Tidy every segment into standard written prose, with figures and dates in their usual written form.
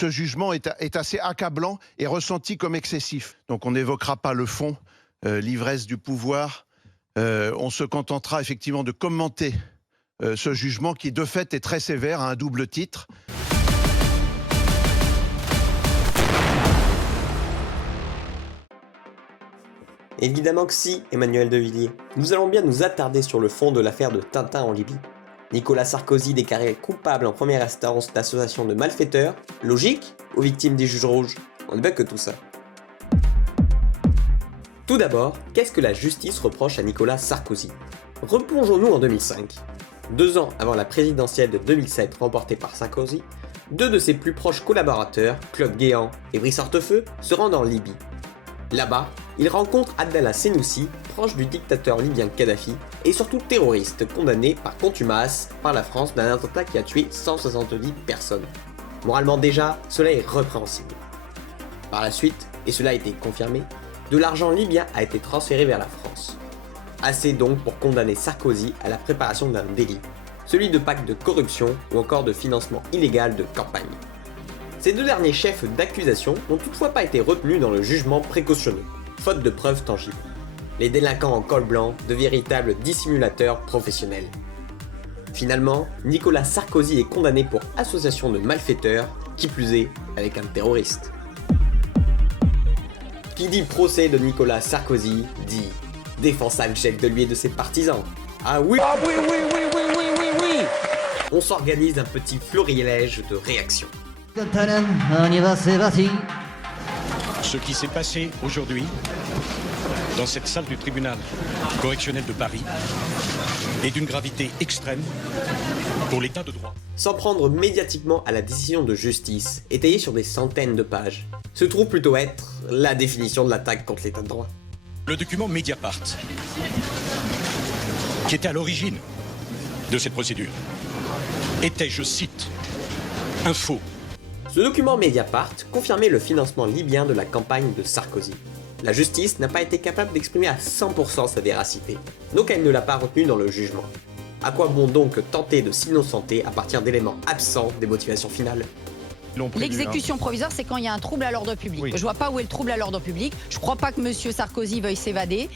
Ce jugement est assez accablant et ressenti comme excessif. Donc on n'évoquera pas le fond, l'ivresse du pouvoir. On se contentera effectivement de commenter ce jugement qui de fait est très sévère à un double titre. Évidemment que si, Emmanuel de Villiers. Nous allons bien nous attarder sur le fond de l'affaire de Tintin en Libye. Nicolas Sarkozy déclaré coupable en première instance d'association de malfaiteurs, logique aux victimes des juges rouges? On ne veut que tout ça. Tout d'abord, qu'est-ce que la justice reproche à Nicolas Sarkozy? Replongeons-nous en 2005. 2 ans avant la présidentielle de 2007 remportée par Sarkozy, 2 de ses plus proches collaborateurs, Claude Guéant et Brice Hortefeux, se rendent en Libye. Là-bas, il rencontre Abdallah Senoussi, proche du dictateur libyen Kadhafi, et surtout terroriste condamné par contumace par la France d'un attentat qui a tué 170 personnes. Moralement déjà, cela est répréhensible. Par la suite, et cela a été confirmé, de l'argent libyen a été transféré vers la France. Assez donc pour condamner Sarkozy à la préparation d'un délit, celui de pacte de corruption ou encore de financement illégal de campagne. Ces 2 derniers chefs d'accusation n'ont toutefois pas été retenus dans le jugement précautionneux, faute de preuves tangibles. Les délinquants en col blanc, de véritables dissimulateurs professionnels. Finalement, Nicolas Sarkozy est condamné pour association de malfaiteurs, qui plus est avec un terroriste. Qui dit procès de Nicolas Sarkozy dit défense abjecte de lui et de ses partisans. Ah oui, oui, oui, oui, oui, oui, oui, oui. On s'organise un petit florilège de réactions. Ce qui s'est passé aujourd'hui dans cette salle du tribunal correctionnel de Paris est d'une gravité extrême pour l'état de droit. S'en prendre médiatiquement à la décision de justice, étayée sur des centaines de pages, se trouve plutôt être la définition de l'attaque contre l'état de droit. Le document Mediapart, qui était à l'origine de cette procédure, était, je cite, un faux. Ce document Mediapart confirmait le financement libyen de la campagne de Sarkozy. La justice n'a pas été capable d'exprimer à 100% sa véracité, donc elle ne l'a pas retenu dans le jugement. À quoi bon donc tenter de s'innocenter à partir d'éléments absents des motivations finales? L'exécution provisoire, c'est quand il y a un trouble à l'ordre public. Oui. Je vois pas où est le trouble à l'ordre public. Je crois pas que M. Sarkozy veuille s'évader.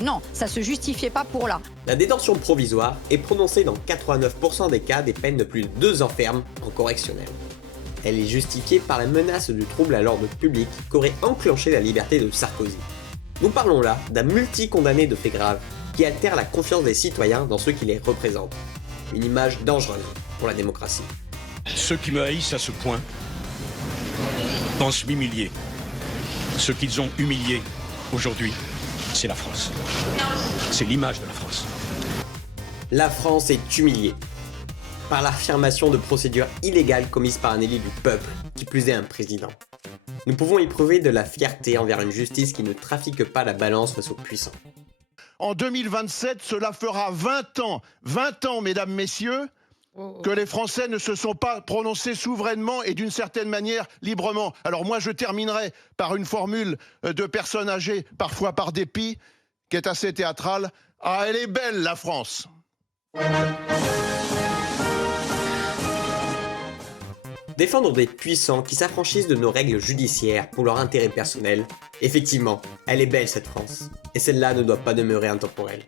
Non, ça se justifiait pas pour là. La détention provisoire est prononcée dans 89% des cas des peines de plus de 2 ans ferme en correctionnel. Elle est justifiée par la menace du trouble à l'ordre public qu'aurait enclenché la liberté de Sarkozy. Nous parlons là d'un multi-condamné de faits graves qui altère la confiance des citoyens dans ceux qui les représentent. Une image dangereuse pour la démocratie. Ceux qui me haïssent à ce point pensent m'humilier. Ce qu'ils ont humilié aujourd'hui, c'est la France. C'est l'image de la France. La France est humiliée par l'affirmation de procédures illégales commises par un élu du peuple, qui plus est un président. Nous pouvons éprouver de la fierté envers une justice qui ne trafique pas la balance face aux puissants. En 2027, cela fera 20 ans, mesdames, messieurs, que les Français ne se sont pas prononcés souverainement et d'une certaine manière librement. Alors moi, je terminerai par une formule de personnes âgées, parfois par dépit, qui est assez théâtrale. Ah, elle est belle, la France! Défendre des puissants qui s'affranchissent de nos règles judiciaires pour leur intérêt personnel, effectivement, elle est belle cette France, et celle-là ne doit pas demeurer intemporelle.